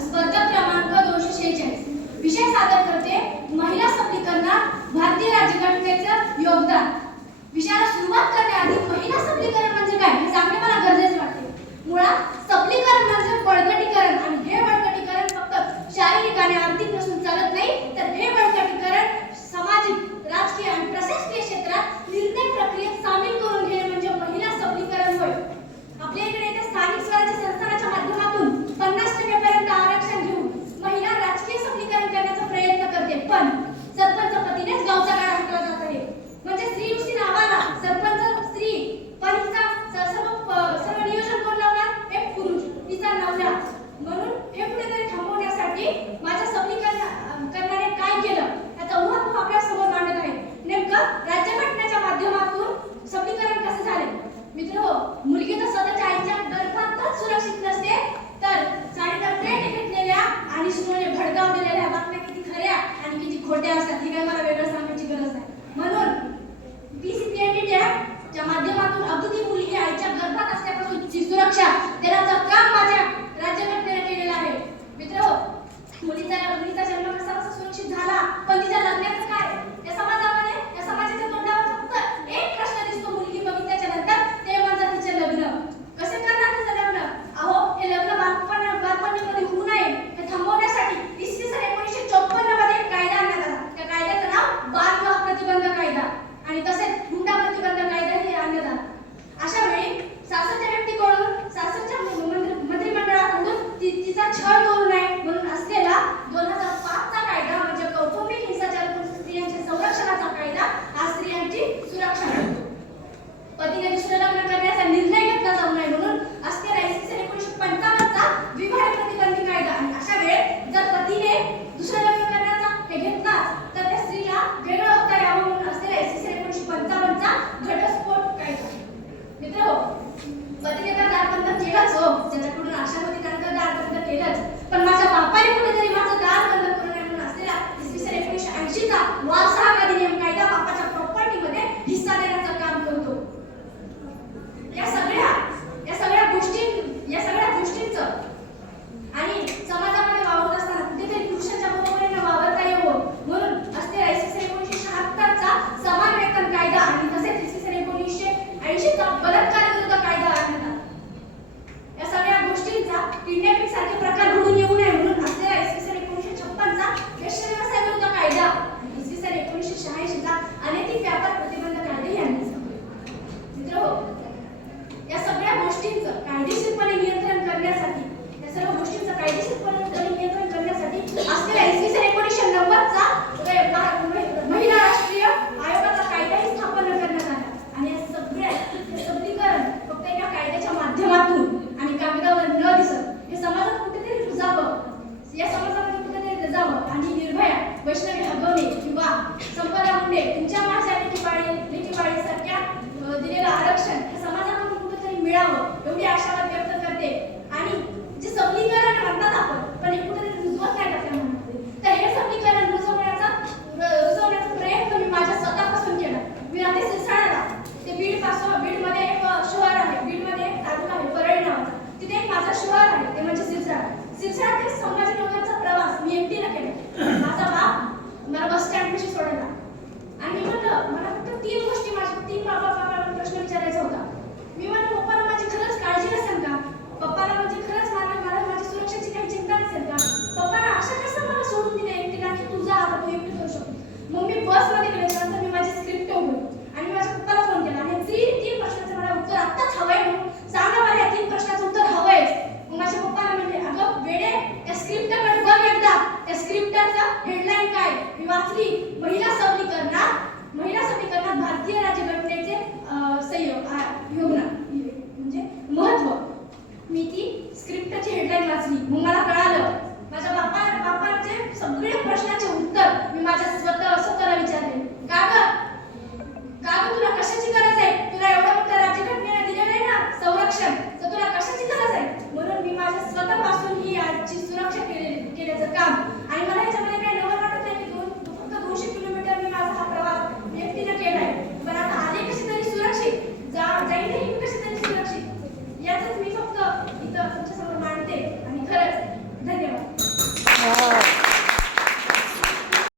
स्पर्धा क्रमांक 246 विषय सादर करते महिला सबलीकरणात भारतीय राज्यघटनेचं योगदान। विषयाला सुरुवात करण्याआधी महिला सबलीकरण म्हणजे काय हे सांगणे मला गरजेचे वाटते। मुळात सबलीकरण म्हणजे बळकटीकरण, आणि हे बळकटीकरण फक्त शारीरिक आणि आर्थिक नसून चालत नाही, तर हे बळकटीकरण सामाजिक, राजकीय आणि प्रशासकीय क्षेत्रात निर्णय प्रक्रियेत सामील करून घेणे म्हणजे महिला सबलीकरण होय। आपल्या इकडे येथे स्थानिक स्वराज्य संस्थानाच्या माध्यमातून 50% पर्यंत आरक्षण घेऊन महिला राजकीय सबलीकरण करण्याचा प्रयत्न करते, पण सरपंच पतीनेच गावचा गाडा हाकला जात आहे। म्हणजे स्त्री नुसती नावाला सरपंच स्त्री, पण हिचा सर्व नियोजन कोण लावणार? एक पुरुष, तिचा नवरा। म्हणून हे कुठेतरी थांबवण्यासाठी माझ्या सबलीकरणाने काय केलं याचा उहापोह आपल्या समोर मांडत आहे। नेमकं राज्यघटनेच्या माध्यमातून सबलीकरण कसे झाले? मित्र, मुलगी तर स्वतःच्या आईच्या गर्भातच सुरक्षित नसते, तर साडीतर्फे घेतलेल्या आणि सुनेने भडकावलेल्या बातम्या किती खऱ्या आणि किती खोट्या असतात हे काय मला वेगळं सांगण्याची गरज नाही। म्हणून च्या माध्यमातून अगदी मुलगी आईच्या गर्भात असल्यापासूनची सुरक्षा देण्याचं काम माझ्या राज्यघटनेने केलेलं आहे। मित्र, मुलीचा जन्म कसा सुरक्षित झाला, पण तिच्या लग्नाचं काय? या समाजाच्या तोंडावर फक्त एक प्रश्न दिसतो मुलगी बघितल्याच्या नंतर, ते म्हणजे तिचे लग्न। कसे करणार तिचं लग्न? अहो, हे लग्न बालपणीमध्ये होऊ नये हे थांबवण्यासाठी इसवी सन 1954 मध्ये एक कायदा आणण्यात आला। त्या कायद्याचं नाव बालविवाह प्रतिबंध कायदा आणि तसेच हुंडा प्रतिबंध कायदा हे आणण्यात आला। अशा वेळी शासनाच्या व्यक्तीकडून शासनाच्या मंत्रिमंडळाकडून तिचा छळ करू नये म्हणून असलेला 2005 चा कायदा म्हणजे कौटुंबिक हिंसाचार स्त्रियांच्या संरक्षणाचा कायदा हा स्त्रियांची सुरक्षा करतो। पतीने दुसरे लग्न करण्याचा निर्णय घेतला जाऊ नये म्हणून असलेला इसवी सन 1955 चा विवाह प्रतिबंधी कायदा, आणि अशा वेळेस जर पतीने दुसरे लग्न करण्याचा हे घेतला तर त्या स्त्रीला वेगळं होता यावं म्हणून असलेला इसवी सन 1955 चा घटस्फोट कायदा। मित्र, पतीने तर दार बंद केलंच हो, ज्याच्याकडून आशा होती त्यानं दार बंद केलंच, पण माझ्या बापाने कुठेतरी माझं दार बंद करू नये म्हणून असलेला इसवी सन 1980 चा वारसा हक्क अधिनियम कायदा बापाच्या प्रॉपर्टीमध्ये हिस्सा देण्याचं काम करतो। या सगळ्या गोष्टींचं आणि समाजामध्ये वावरत असताना कुठेतरी पुरुषांच्या बरोबरीने वावरता यावं म्हणून असलेला इसवी सन 1976 चा समान वेतन कायदा आणि तसेच इसवी सन 1980 चा बलात्कार विरुद्ध कायदा आणण्यात आला। या सगळ्या गोष्टींचा किडनॅपिंग सारखे प्रकार घडून येऊ नये म्हणून असलेला इसवी सन 1956 चा वेश्याव्यवसाय विरुद्ध कायदा आणि इसवी सन 1986 चा अनैतिक व्यापार प्रतिबंध कायदाही आणण्यात आला। मित्र, या सगळ्या गोष्टींचं कायदेशीरपणे नियंत्रण करण्यासाठी असलेल्या इसवी सन 1990 चा महिला राष्ट्रीय आयोगाचा कायदाही स्थापन करण्यात आला, आणि या सगळ्या सबलीकरण फक्त एका कायद्याच्या माध्यमातून आणि कागदावर न दिसत हे समाजात कुठेतरी रुजावं, या समाजामध्ये कुठेतरी रुजावं आणि निर्भया, वैष्णवी हगवणे किंवा संपदा मुंडे तुमच्या माझ्या लेकीबाळी सारख्या दिलेलं आरक्षण हे समाजाकडून कुठेतरी मिळावं एवढी आशावाद व्यक्त करते। आणि जे सबलीकरण म्हणतात आपण, पण हे कुठेतरी रुजवत नाही आपल्या मनामध्ये, तर हे सबलीकरण रुजवण्याचा प्रयत्न मी माझ्या स्वतःपासून केला। मी राहते सिरसाळ्याला, ते बीडमध्ये एक शहर आहे, बीडमध्ये एक तालुका आहे परळी नावाचा, तिथे एक माझा शहर आहे ते म्हणजे सिरसाळा ते संभाजीनगरचा प्रवास मी एकटीने केला। माझा बाप मला बस स्टँड पाशी सोडायला, आणि मी म्हणलं मला फक्त तीन बापाला प्रश्न विचारायचा होता। मी म्हणलं पप्पाला माझी खरंच काळजी नसेल का? पप्पाला म्हणजे खरंच मला माझ्या सुरक्षेची काही चिंता नसेल का? पप्पाला अशा कसं मला सोडून दिले एकटीला की तू जा, आता तू एकटी करू शकतो? मग मी बसमध्ये गेले, नंतर मी माझी स्क्रिप्ट उघडली आणि माझ्या पप्पाला फोन केला आणि तीन प्रश्नाचं मला उत्तर आत्ताच हवंय म्हणून सांगा, मला या 3 प्रश्नाचं उत्तर हवंय। मग माझ्या पप्पाला म्हणले, अगं वेडे, त्या स्क्रिप्टकडे बघ एकदा, त्या स्क्रिप्टचं हेडलाईन काय? मी वाचली, महिला सबलीकरणात भारतीय राज्यघटनेचे योगदान म्हणजे महत्व। मी ती स्क्रिप्टची हेडलाईन वाचली, मग मला कळालं